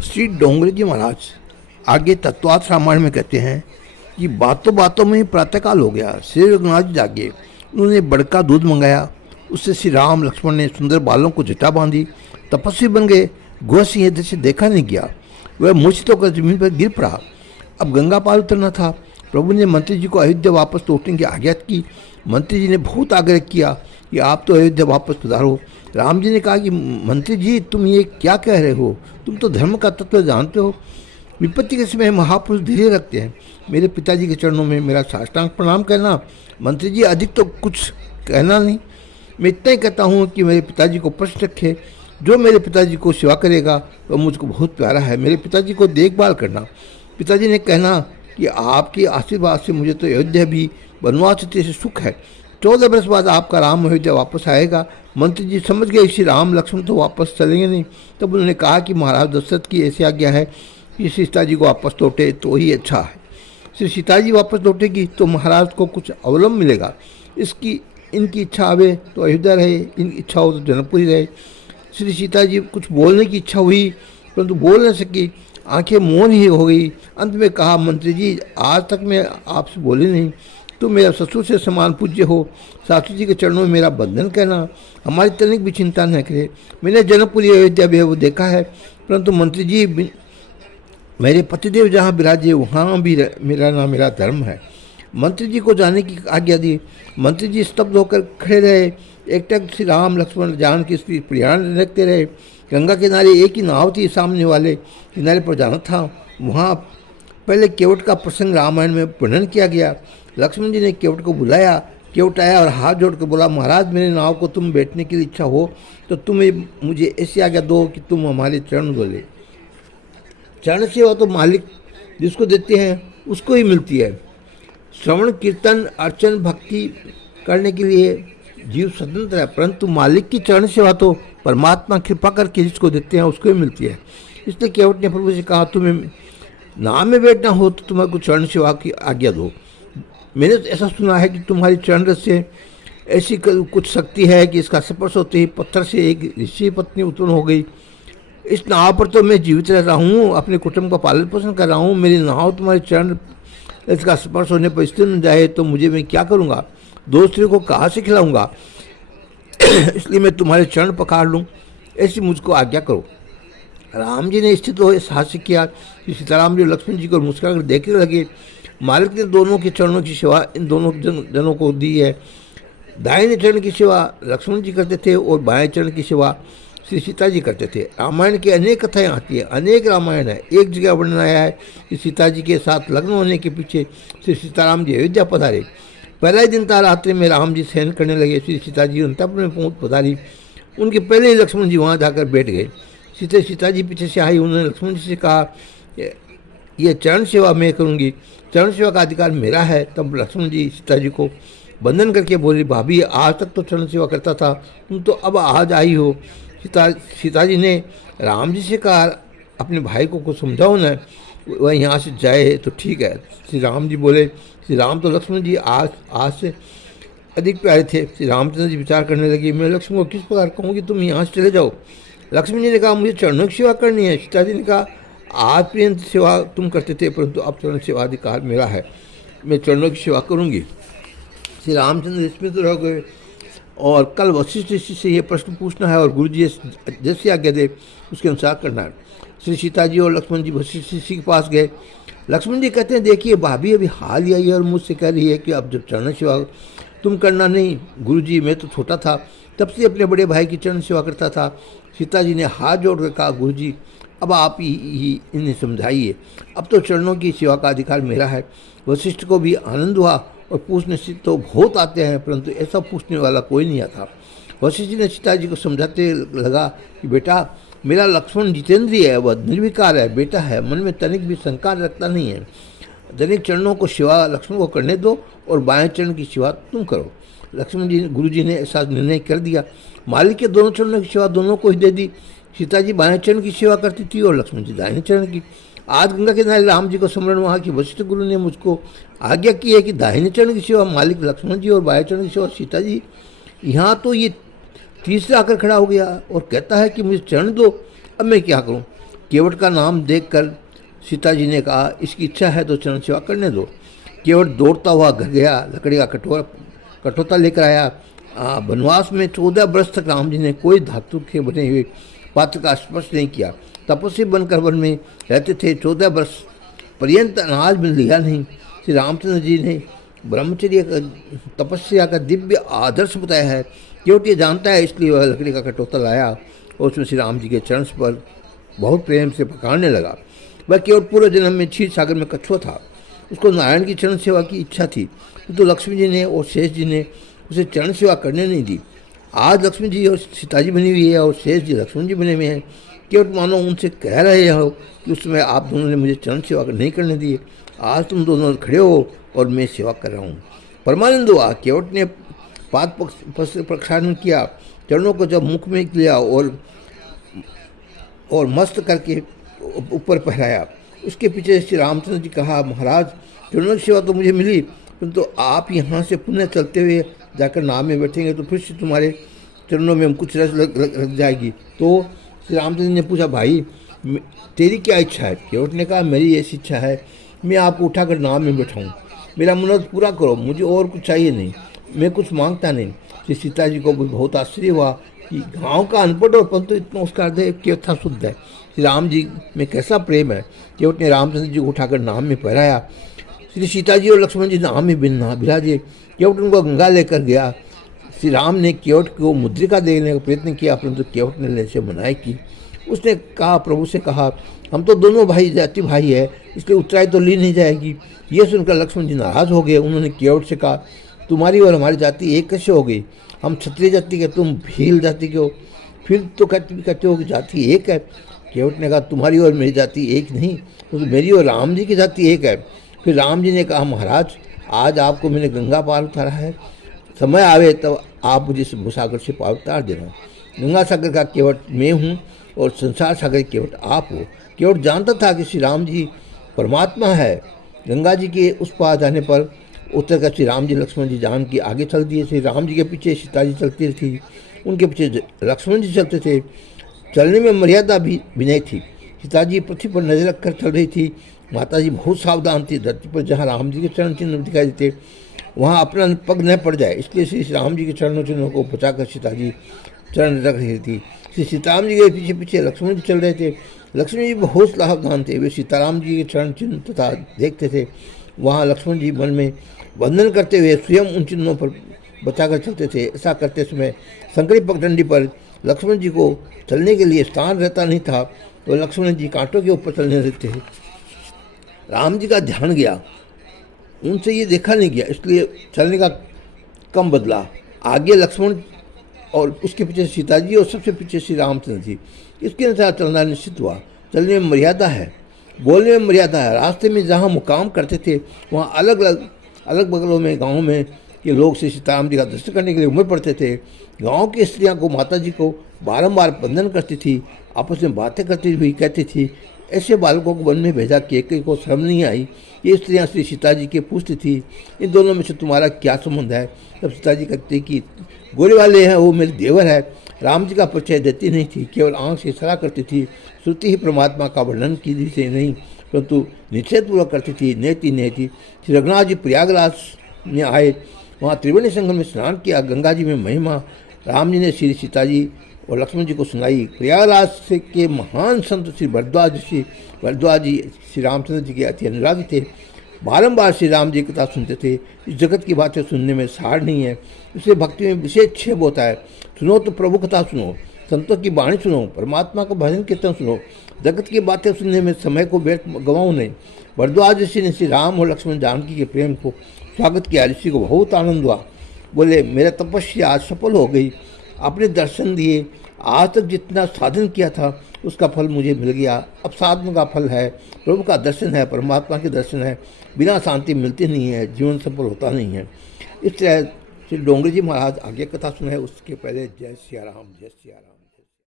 श्री डोंगरे जी महाराज आगे तत्वार्थ रामायण में कहते हैं कि बातों बातों में ही प्रातःकाल हो गया। श्री रघुनाथ जी जागे, उन्होंने बड़का दूध मंगाया। उससे श्री राम लक्ष्मण ने सुंदर बालों को जटा बांधी, तपस्वी बन गए। गोह सिंह इधर से देखा नहीं गया, वह मूर्छित होकर जमीन पर गिर पड़ा। अब गंगा पार उतरना था। प्रभु ने मंत्री जी को अयोध्या वापस लौटने की आज्ञा की। मंत्री जी ने बहुत आग्रह किया कि आप तो अयोध्या वापस पधारो। राम जी ने कहा कि मंत्री जी, तुम ये क्या कह रहे हो? तुम तो धर्म का तत्व जानते हो। विपत्ति के समय महापुरुष धीरे रखते हैं। मेरे पिताजी के चरणों में मेरा साष्टांग प्रणाम करना। मंत्री जी, अधिक तो कुछ कहना नहीं। मैं इतना ही कहता हूँ कि मेरे पिताजी को प्रश्न रखे। जो मेरे पिताजी को सेवा करेगा वह मुझको बहुत प्यारा है। मेरे पिताजी को देखभाल करना। पिताजी ने कहना कि आपके आशीर्वाद से मुझे तो अयोध्या भी वनवास से सुख है। 14 वर्ष बाद आपका राम अयोध्या वापस आएगा। मंत्री जी समझ गए श्री राम लक्ष्मण तो वापस चलेंगे नहीं। तब उन्होंने कहा कि महाराज दशरथ की ऐसी आज्ञा है कि सीता जी को वापस लौटे तो ही अच्छा है। श्री सीता जी वापस लौटेगी तो महाराज को कुछ अवलंब मिलेगा। इनकी इच्छा आवे तो अयोध्या रहे, इनकी इच्छा हो तो जनकपुरी रहे। श्री सीता जी कुछ बोलने की इच्छा हुई परंतु बोल न सकी, आंखें मौन ही हो गई। अंत में कहा, मंत्री जी, आज तक मैं आपसे बोली नहीं। तुम मेरा ससुर से समान पूज्य हो। सासू जी के चरणों में मेरा बंधन कहना। हमारी तनिक भी चिंता न करे। मैंने जनकपुरी अयोध्या भी वो देखा है, परंतु मंत्री जी, मेरे पतिदेव जहाँ विराजे वहाँ भी मेरा धर्म है। मंत्री जी को जाने की आज्ञा दी। मंत्री जी स्तब्ध होकर खड़े रहे। एकटक श्री राम लक्ष्मण जान की स्त्री प्रयाण रखते रहे। गंगा किनारे एक ही नाव थी, सामने वाले किनारे पर जाना था। वहाँ पहले केवट का प्रसंग रामायण में वर्णन किया गया। लक्ष्मण जी ने केवट को बुलाया। केवट आया और हाथ जोड़कर बोला, महाराज, मेरे नाव को तुम बैठने की इच्छा हो तो तुम मुझे ऐसी आज्ञा दो कि तुम हमारे चरण धोले। चरण सेवा तो मालिक जिसको देते हैं उसको ही मिलती है। श्रवण कीर्तन अर्चन भक्ति करने के लिए जीव स्वतंत्र है, परंतु मालिक की चरण सेवा तो परमात्मा कृपा करके जिसको देते हैं उसको ही मिलती है। इसलिए केवट ने प्रभु से कहा, तुम्हें नाम में बैठना हो तो तुम्हारे को चरण सेवा की आज्ञा दो। मैंने तो ऐसा सुना है कि तुम्हारी चरण रस से ऐसी कुछ शक्ति है कि इसका स्पर्श होते ही पत्थर से एक ऋषि पत्नी उत्पन्न हो गई। इस नाव पर तो मैं जीवित रह रहा हूँ, अपने कुटुंब का पालन पोषण कर रहा हूँ। मेरी नाव तुम्हारे चरण इसका स्पर्श होने पर स्थिर न जाए तो मैं क्या करूँगा? दो स्त्रियों को कहाँ से खिलाऊंगा? इसलिए मैं तुम्हारे चरण पकड़ लूँ, ऐसी मुझको आज्ञा करो। राम जी ने स्थित हो साहस किया कि सीताराम जी लक्ष्मण जी को मुस्कुरा कर देखने लगे। मालिक ने दोनों के चरणों की सेवा इन दोनों जनों को दी है। दाहिने चरण की सेवा लक्ष्मण जी करते थे और बाएं चरण की सेवा श्री सीता जी करते थे। रामायण की अनेक कथाएं आती हैं, अनेक रामायण है। एक जगह वर्णन आया है कि सीता जी के साथ लग्न होने के पीछे श्री सीताराम जी अयोध्या पधारे। पहला ही दिन था, रात्रि में राम जी शयन करने लगे। श्री सीता जी अंतपुर में पहुँच पधारी। उनके पहले ही लक्ष्मण जी वहाँ जाकर बैठ गए। सीता जी पीछे से आई। उन्होंने लक्ष्मण जी से कहा, यह चरण सेवा मैं करूँगी, चरण सेवा का अधिकार मेरा है। तब लक्ष्मण जी सीता जी को बंधन करके बोली, भाभी, आज तक तो चरण सेवा करता था, तुम तो अब आज आई हो। सीता जी ने राम जी से कहा, अपने भाई को कुछ समझाओ ना, वह यहाँ से जाए तो ठीक है। श्री राम जी बोले, श्री राम तो लक्ष्मण जी आज से अधिक प्यारे थे। श्री रामचंद्र जी विचार करने लगे, मैं लक्ष्मण को किस प्रकार कहूँ कि तुम यहाँ से चले जाओ। लक्ष्मण जी ने कहा, मुझे चरणों की सेवा करनी है। सीता जी ने कहा, आज पर्यंत सेवा तुम करते थे, परंतु अब चरण सेवा अधिकार मेरा है, मैं चरणों की सेवा करूँगी। श्री रामचंद्र इसमें तो रह गए और कल वशिष्ठ ऋषि से ये प्रश्न पूछना है और गुरु जी जैसी आज्ञा दे उसके अनुसार करना है। श्री सीता जी और लक्ष्मण जी वशिष्ठ ऋषि के पास गए। लक्ष्मण जी कहते हैं, देखिए भाभी अभी हाल ही आई है और मुझसे कह रही है कि अब जब चरण सेवा तुम करना नहीं। गुरु जी, मैं तो छोटा था तब से अपने बड़े भाई की चरण सेवा करता था। सीता जी ने हाथ जोड़ कर कहा, गुरु जी, अब आप ही इन्हें समझाइए, अब तो चरणों की सेवा का अधिकार मेरा है। वशिष्ठ को भी आनंद हुआ और पूछने से तो बहुत आते हैं, परंतु ऐसा पूछने वाला कोई नहीं आता। वशिष्ठ जी ने सीता जी को समझाते लगा कि बेटा, मेरा लक्ष्मण जितेंद्रिय है, वह निर्विकार है, बेटा है, मन में तनिक भी शंका रखता नहीं है। तनिक चरणों को सेवा लक्ष्मण को करने दो और बाएं चरण की सेवा तुम करो। लक्ष्मण जी गुरु जी ने ऐसा निर्णय कर दिया। मालिक के दोनों चरणों की सेवा दोनों को ही दे दी। सीता जी बाएं चरण की सेवा करती थी और लक्ष्मण जी दाहिने चरण की। आज गंगा के किनारे राम जी को स्मरण वहाँ की वशिष्ठ गुरु ने मुझको आज्ञा की है कि दाहिने चरण की सेवा मालिक लक्ष्मण जी और बाएं चरण की सेवा सीता जी। यहाँ तो ये तीसरा आकर खड़ा हो गया और कहता है कि मुझे चरण दो, अब मैं क्या करूँ? केवट का नाम देखकर सीता जी ने कहा, इसकी इच्छा है तो चरण सेवा करने दो। केवट दौड़ता हुआ घर गया, लकड़ी का कटोता लेकर आया। वनवास में 14 वर्ष तक राम जी ने कोई धातु के बने हुए पात्र का स्पर्श नहीं किया। तपस्वी बनकर वन में रहते थे। 14 वर्ष पर्यंत अनाज मिल लिया नहीं। श्री रामचंद्र जी ने ब्रह्मचर्य तपस्या का दिव्य आदर्श बताया है। केवट ये जानता है, इसलिए वह लकड़ी का कटोता लाया और उसमें श्री राम जी के चरण पर बहुत प्रेम से पकाने लगा। वह केवट पूर्व जन्म में क्षीर सागर में कछुआ था। उसको नारायण की चरण सेवा की इच्छा थी, तो लक्ष्मी जी ने और शेष जी ने उसे चरण सेवा करने नहीं दी। आज लक्ष्मी जी और सीता जी बनी हुई है और शेष जी लक्ष्मण जी बने हुए हैं। केवट मानो उनसे कह रहे हो कि उस समय आप दोनों ने मुझे चरण सेवा नहीं करने दी। आज तुम दोनों खड़े हो और मैं सेवा कर रहा हूँ। परमानंद हुआ। केवट ने पाद प्रक्षालन किया, चरणों को जब मुख में लिया और मस्त करके ऊपर पहराया। उसके पीछे श्री रामचंद्र जी कहा, महाराज चरणों की सेवा तो मुझे मिली, परंतु आप यहाँ से पुनः चलते हुए जाकर नाव में बैठेंगे तो फिर से तुम्हारे चरणों में कुछ रस लग जाएगी। तो श्री रामचंद्र ने पूछा, भाई तेरी क्या इच्छा है? केवट ने कहा, मेरी ऐसी इच्छा है, मैं आपको उठाकर नाव में बैठाऊँ। मेरा मनोरथ पूरा करो, मुझे और कुछ चाहिए नहीं, मैं कुछ मांगता नहीं। श्री सीता जी को बहुत आश्चर्य हुआ कि गाँव का अनपढ़ और परंतु इतना उसका हृदय केवट शुद्ध है। श्री राम जी में कैसा प्रेम है। केवट ने रामचंद्र जी को उठाकर नाव में पहराया। श्री सीता जी और लक्ष्मण जी नाव में बिराजे। केवट उनको गंगा लेकर गया। श्री राम ने केवट को मुद्रिका देने का प्रयत्न किया, परंतु केवट ने से मनाही की। उसने कहा, प्रभु से कहा, हम तो दोनों भाई जाति भाई है, इसलिए उत्तराई तो ली नहीं जाएगी। यह सुनकर लक्ष्मण जी नाराज हो गए। उन्होंने केवट से कहा, तुम्हारी और हमारी जाति एक कैसे हो गई? हम क्षत्रिय जाति के, तुम भील जाति के हो, फिर तो कहते हो कि जाति एक है। केवट ने कहा, तुम्हारी और मेरी जाति एक नहीं, तो मेरी और राम जी की जाति एक है। फिर राम जी ने कहा, महाराज आज आपको मैंने गंगा पार उतारा है, समय आवे तब आप मुझे भूसागर से पार उतार देना। गंगा सागर का केवट मैं हूँ और संसार सागर केवट आप हो। केवट जानता था कि श्री राम जी परमात्मा है। गंगा जी के उस पार जाने पर उतर कर श्री राम जी लक्ष्मण जी जान की आगे चल दिए। श्री राम जी के पीछे सीता जी चलती थी, उनके पीछे लक्ष्मण जी चलते थे। चलने में मर्यादा भी नहीं थी। सीता जी पृथ्वी पर नजर रखकर चल रही थी। माता जी बहुत सावधान थी। धरती पर जहाँ राम जी के चरण चिन्ह दिखाई देते वहाँ अपना पग न पड़ जाए, इसलिए श्री राम जी के चरणों चिन्हों को बचाकर सीता जी चरण रख रही थी। श्री सीताराम जी के पीछे पीछे लक्ष्मण जी चल रहे थे। लक्ष्मण जी बहुत सावधान थे। वे सीताराम जी के चरण चिन्ह तथा देखते थे। वहाँ लक्ष्मण जी मन में वंदन करते हुए स्वयं उन चिन्हों पर बचाकर चलते थे। ऐसा करते समय संकरी पगडंडी पर लक्ष्मण जी को चलने के लिए स्थान रहता नहीं था, तो लक्ष्मण जी कांटों के ऊपर चलने लगते थे। राम जी का ध्यान गया, उनसे ये देखा नहीं गया, इसलिए चलने का कम बदला। आगे लक्ष्मण और उसके पीछे सीता जी और सबसे पीछे श्री रामचंद्र जी। इसके अनुसार चलना निश्चित हुआ। चलने में मर्यादा है, बोलने में मर्यादा है। रास्ते में जहाँ मुकाम करते थे वहाँ अलग बगलों में गाँव में के लोग श्री सीताराम जी का दर्शन करने के लिए उमड़ पड़ते थे। गाँव की स्त्रियाँ को माता जी को बारंबार वंदन करती थी, आपस में बातें करती हुई कहती थी। ऐसे बालकों को वन में भेजा, केकई को शर्म नहीं आई। ये स्त्रियाँ श्री सीता जी के पूछती थी, इन दोनों में से तुम्हारा क्या संबंध है? तब सीता जी कहती कि गोरे वाले हैं वो मेरे देवर है। राम जी का परिचय देती नहीं थी, केवल आँख से इशारा करती थी। श्रुति ही परमात्मा का वर्णन की से नहीं, परंतु निश्चयपूर्वक करती थी। नेति श्री रघुनाथ जी प्रयागराज में आए, वहाँ त्रिवेणी संगम में स्नान किया। गंगा जी में महिमा राम जी ने श्री सीता जी और लक्ष्मण जी को सुनाई। प्रयागराज से के महान संत श्री भरद्वाज जी श्री रामचंद्र जी के अति अनुरागी थे। बारंबार श्री राम जी की कथा सुनते थे। इस जगत की बातें सुनने में सार नहीं है, इसलिए भक्ति में विशेष क्षेप होता है। सुनो तो प्रभु कथा सुनो, संतों की वाणी सुनो, परमात्मा का भजन कीर्तन सुनो। जगत की बातें सुनने में समय को व्यर्थ गंवाओ नहीं। भरद्वाज ऋषि ने श्री राम और लक्ष्मण जानकी के प्रेम को स्वागत किया। ऋषि को बहुत आनंद हुआ। बोले, मेरा तपस्या आज सफल हो गई, आपने दर्शन दिए। आज तक जितना साधन किया था उसका फल मुझे मिल गया। अब साधन का फल है, प्रभु का दर्शन है, परमात्मा के दर्शन है। बिना शांति मिलती नहीं है, जीवन सफल होता नहीं है। इस तरह श्री डोंगरी जी महाराज आगे कथा सुनाए। उसके पहले जय सिया राम, जय सिया राम।